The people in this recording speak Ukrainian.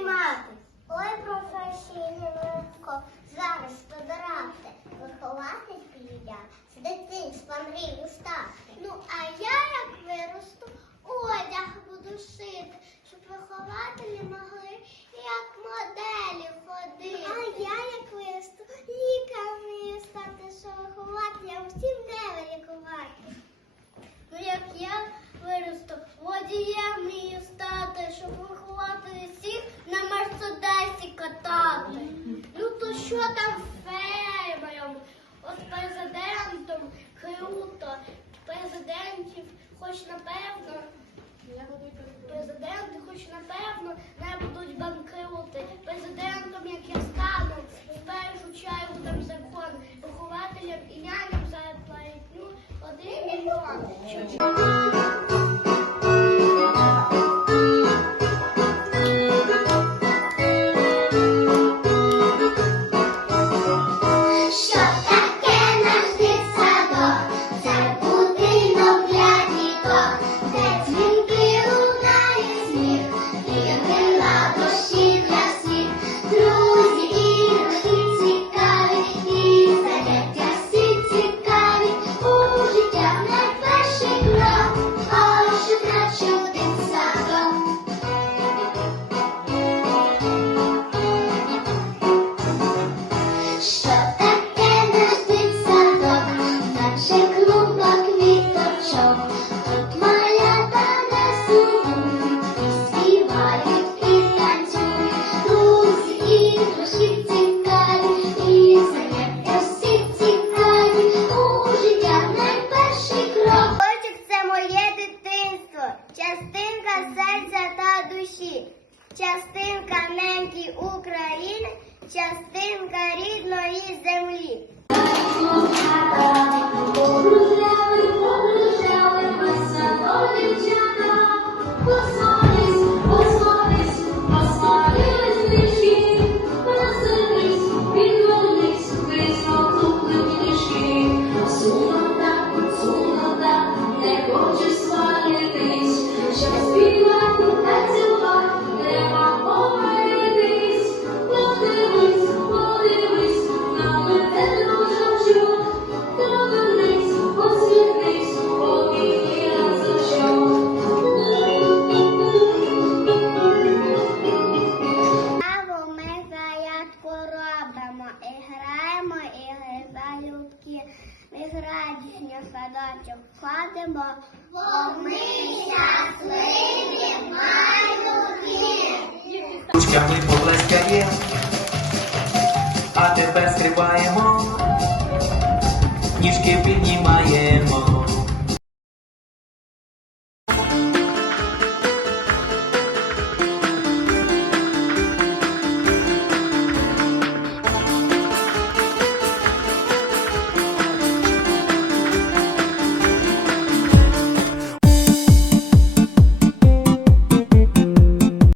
займатись? Ой, професійне легко, зараз подорати. Вихователь я з катати. Ну то що там фермером? От президентом круто. Президентів хоч напевно. Президенти хоч напевно не будуть банкрути. Президентом, як я стану, в першу чергу там закон. Вихователям і няням заплатню один мільйон. Що таке наш дитсадок? Наче клумба квіточок. Тут малята не сумують, і співають, і танцюють. Цікаві, і заняття всі цікаві. У життя найперший крок. Котик – це моє дитинство, частинка серця та душі. Частинка неньки України, частинка Feliz de радісні в садочок ходимо, бо ми щасливі малюки. Ручками поплескаємо, а тепер стрибаємо, ніжки піднімаємо.